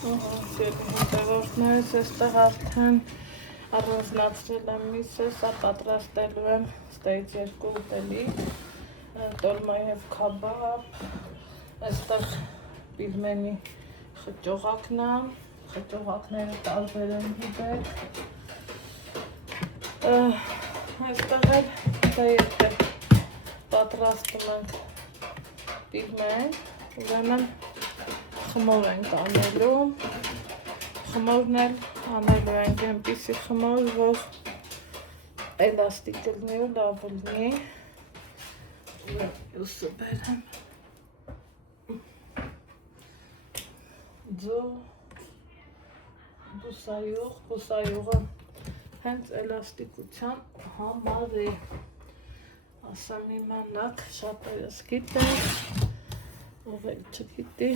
Հետևորդներս այստեղ արդեն առանձնացրել եմ միսը, սա պատրաստելու եմ ստեյց 2 ուտելիք, տոլմա և քաբաբ, այստեղ պիլմենի խճողակն է, խճողակները տարբեր են գիտեք, այստեղ էլ պատրաստում ենք պիլմեն, ուրեմն խմոր ենք անելու, խմորն էլ անելու ենք այնպիսի խմոր, որ էլաստիկ լինի ու լավ լինի, ուսը բերեմ, ձու, բուսայուղը հենց էլաստիկության համար է, ասեմ իմանաք, շատերս գիտեք, ով էլ չգիտի,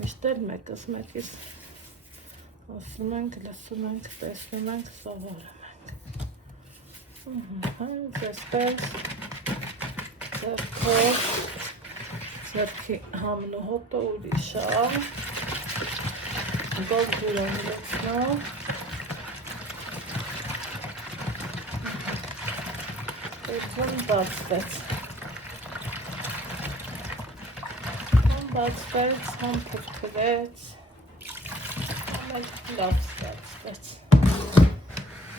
միշտ էլ մեկս մեկիս ասում ենք, լսում ենք, տեսնում ենք, սովորում ենք, հենց այսպես ձեռքով, ձեռքի համն ու հոտը ուրիշ է, գոլ ջուր եմ լցնում, այդքան բացվեց, համ փրփրեց, համ էլ լավ ստացվեց,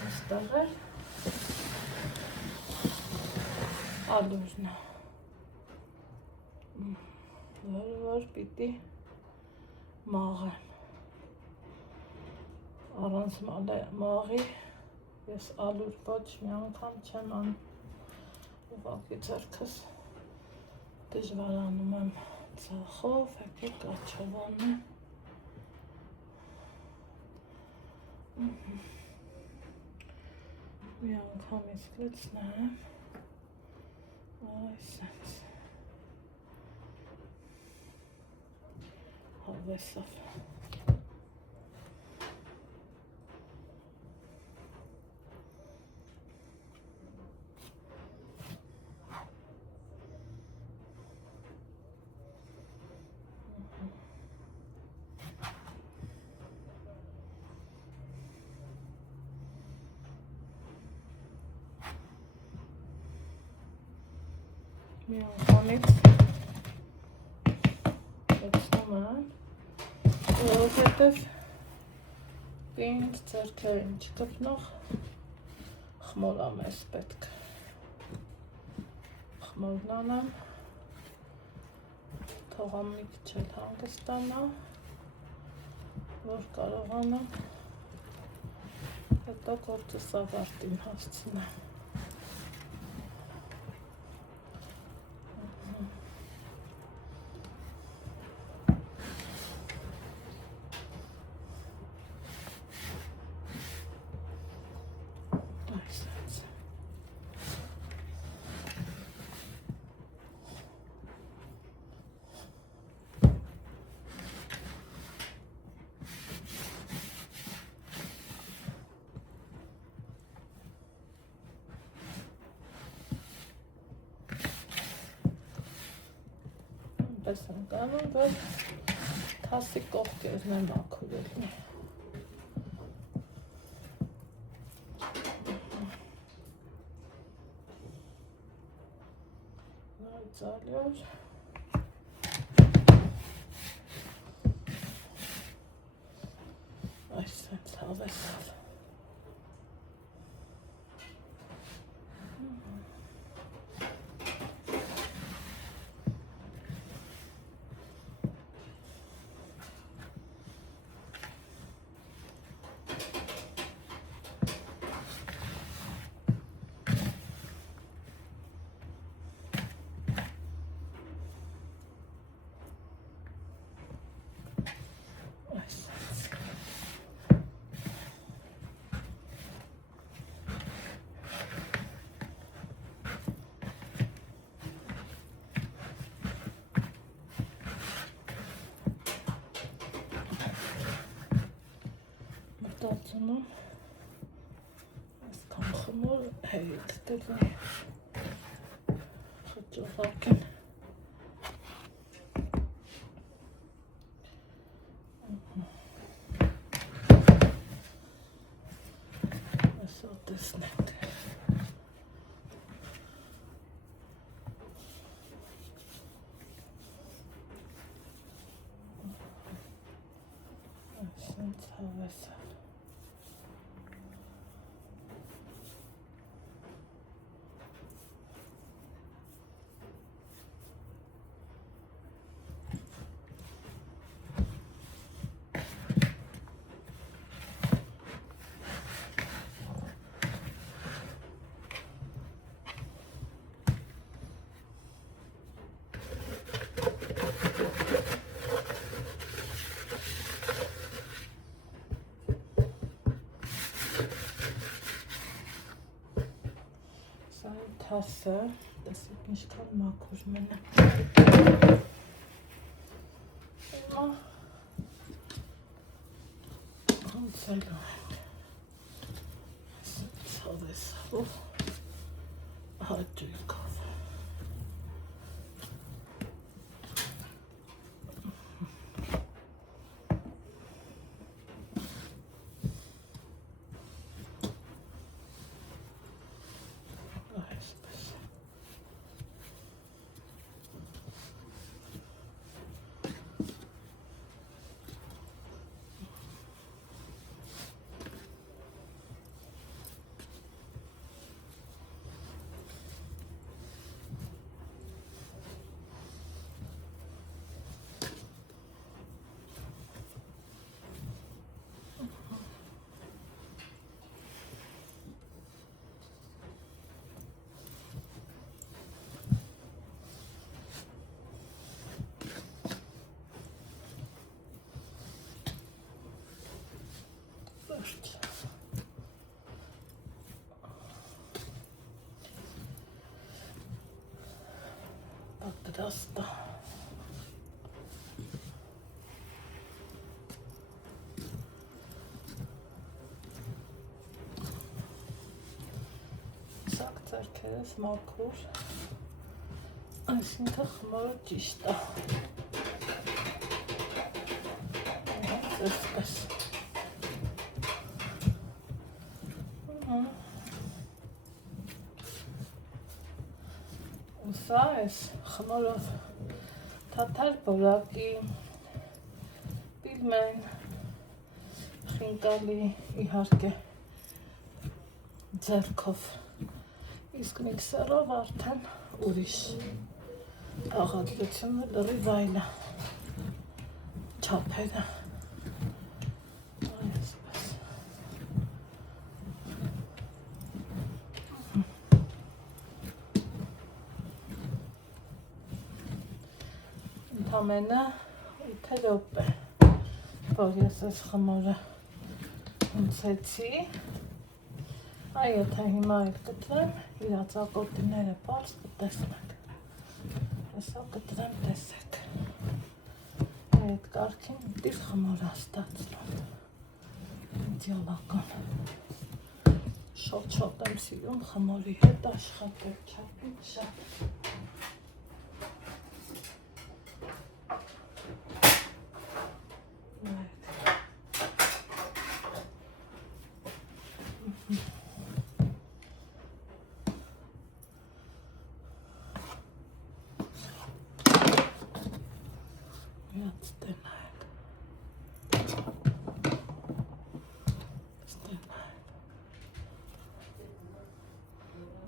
այստեղ էլ ալուրն է, որ պիտի մաղեմ, առանց մաղի ես ալուր ոչ մի անգամ չեմ անում, ուղղակի ձեռքս դժվարանում եմ ծախով, եկեք աչովանում, մի անգամ իսկ լցնեմ, այսպես, հավեսով, մի անգամից լցնում եմ, որովհետև ինձ ձեռքերին չկպնող խմոր ամես պետք, խմորն անեմ, թողամ մի քիչ էլ հանգստանա, որ կարողանամ հետո գործս ավարտին հասցնեմ, պես եմ կանում, որ թասի կողքերն եմ ակուրելնի, ծալյուր, այսպես հավեսով, մտածում այսքան խմոր հետ դեպի խճողակին Այսօր տեսնենք։ Այսինչ հավեսա։ Հասը, տեսեք ինչքան մաքուր մնա։ Հիմա անցելու ենք։ Ցավեսով հաճույքով։ Պատրաստա։ Սակ ձեռքերս մաքուր, այսինքն խմորը ճիշտ է։ Այսպես։ Ու սա էս խմորով թաթար բորակի, պիլմեն, խինկալի իհարկե ձեռքով, իսկ միքսերով արդեն ուրիշ աղադրությունը լրիվ այլ է, չափերը, այսպես։ Ընդամենը 8 րոպե, որ ես այս խմորը ունցեցի, այո, թե հիմա էլ կտրեմ, իրացակոտիները պարզ կտեսնեք, հեսա կտրեմ տեսեք, այդ կարգին դիր խմոր աստացնում, իդեալական, շոտ եմ սիրում խմորի հետ աշխատել, չապին շատ։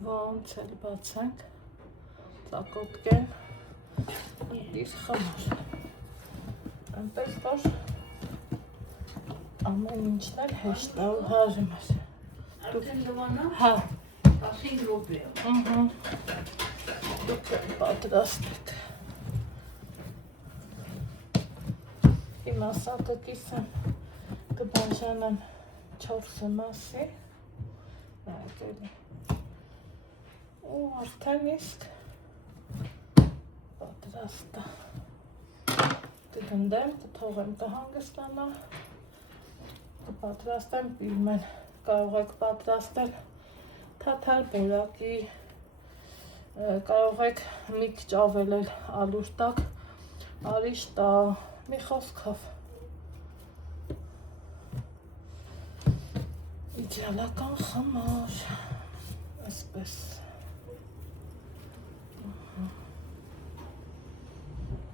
Ոնց էլ բացենք, ծակոտկեն, իր խմոր, այնպես որ ամեն ինչն էլ հեշտ է ու հարում էր։ Արդեն լվանա, հա, 15 ռոպե։ Դուք պատրաստեք։ Հիմա սակը կիսեմ, կբաժանեմ 4 մասի, նայքելի։ Ու արդեն իսկ պատրաստ է։ Կգնդեմ, կթողեմ կհանգստանա, կպատրաստեմ պիլմեն, կարող եք պատրաստել թաթար բորակի, կարող եք մի քիչ ավելել ալուր տակ, արիշ տա, մի խոսքով, Իդեալական խմոր, այսպես